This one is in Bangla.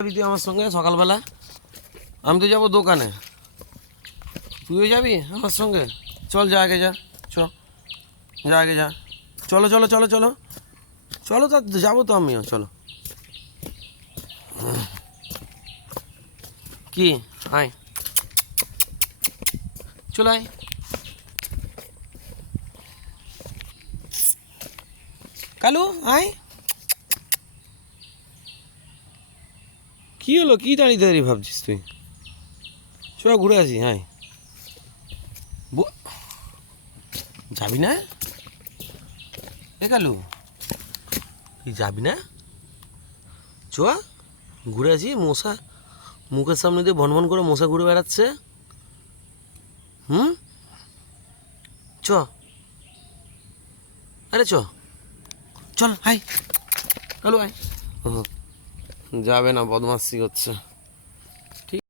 তুই আমার সঙ্গে সকালবেলা? আমি তো যাবো দোকানে, তুইও যাবি আমার সঙ্গে? চল যা আগে যা, চ যা আগে যা, চলো চলো চলো চলো চলো, তা যাবো তো আমিও, চলো। কি আয়, চলে আয়। কালু আয়। কি হলো, কি দাঁড়িয়ে দাঁড়িয়ে ভাবছিস তুই? চ ঘুরে আসি, হ্যাঁ। যাবি না? এ কালু, তুই যাবি না? চ ঘুরে আসি। মশা মুখের সামনে দিয়ে ভনভন করে মশা ঘুরে বেড়াচ্ছে। হুম, চ, আরে চ, চল আয় কালু আয়। যাবে না, বদমাশি করছে।